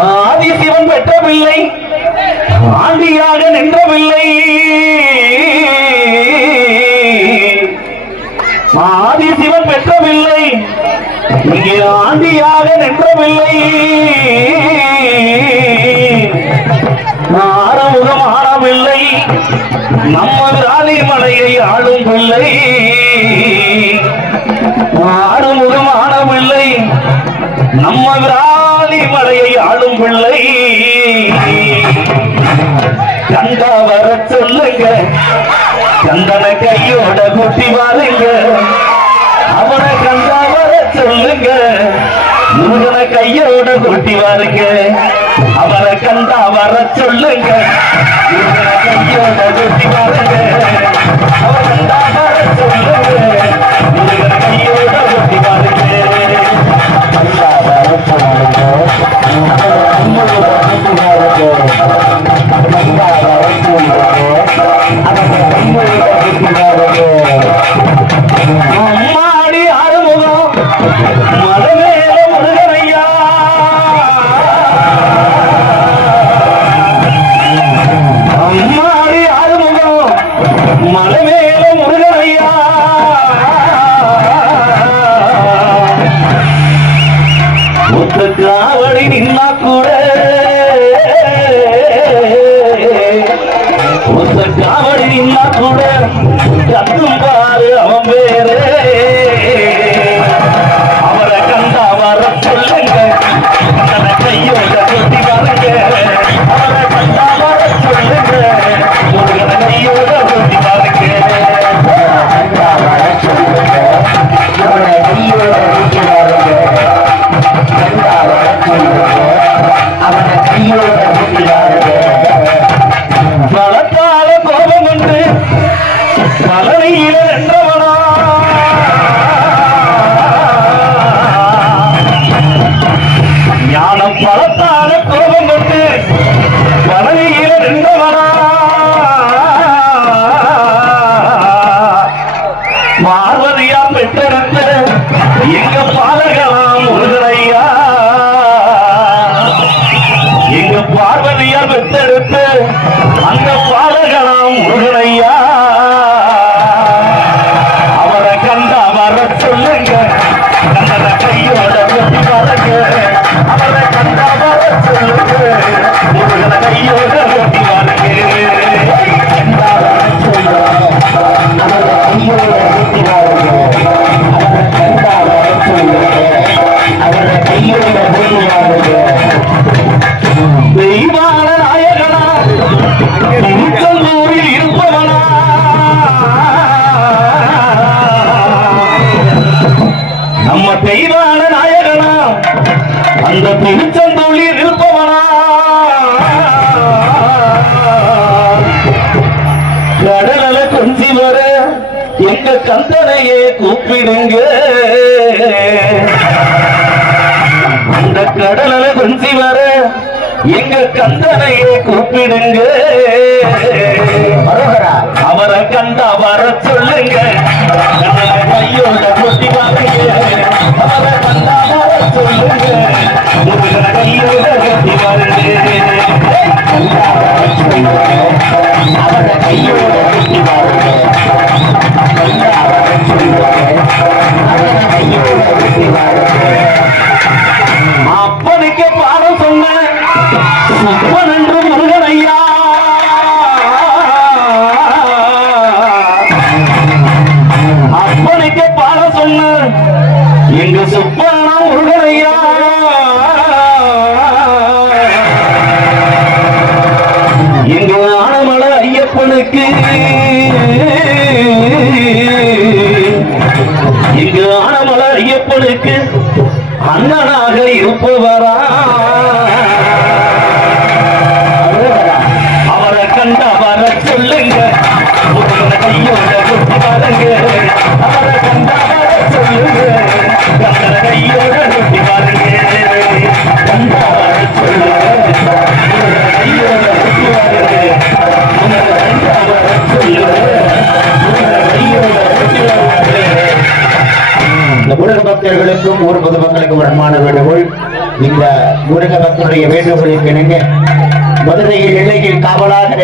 ஆதி சிவன் பெற்ற பிள்ளை ஆண்டியாக நின்ற பிள்ளை ஆதி சிவன் பெற்ற பிள்ளை இங்கே ஆண்டியாக நின்ற பிள்ளை ஆரமுகம் ஆரவில்லை நம்ம ராணி மலையை ஆளும் பிள்ளை. பிள்ளை நம்ம விராலி மலையை ஆளும் பிள்ளை கண்டா வர சொல்லுங்க. கந்தன கையோட கொட்டி வாருங்க. அவனை கண்டா வர சொல்லுங்க. முருகனை கையோட கொட்டி வாருங்க. அவரை கண்டா வர சொல்லுங்க. முருகனை கையோட கொட்டி வாருங்க. அவரை கண்டா வர சொல்லுங்க. കൂടെ രണ്ടും பெற்றெடுத்த எங்க பாலகலாம் முருகனையா எங்க பார்வதியா பெற்றெடுத்த அந்த பாலகலாம் முருகனையா அவரை கண்டா வர சொல்லுங்க கண்டன கையோட கொட்டி பாருங்க அவரை கண்டா வர சொல்லுங்க கையோட தெய்வான நாயகனா? அந்த திருச்செந்தூரில் இருப்பவனா? கடல கொஞ்சி வர எங்க கந்தனையே கூப்பிடுங்க. அந்த கடல கொஞ்சி வர எங்க கந்தனையே கூப்பிடுங்க. அவரை கண்டா வர சொல்லுங்க. அப்பனுக்கு பாடம் சொன்ன சொன்ன எங்க சுப்பா ஆனமலை அண்ணனாக இருப்பவரா? அவரை கண்டா வர சொல்லுங்க. கையோட கொட்டி பாருங்க. அவரை வர சொல்லுங்க. கையோட கொட்டி பாருங்க. வர சொல்லுங்க. இந்த உலக பக்தர்களுக்கும் ஊர் பொதுமக்களுக்கும் வருமான வேண்டுகோள். இந்த முருக பக்தருடைய வேண்டுகோளுக்கு இணங்க மதுரையில் எல்லையில் காவலாக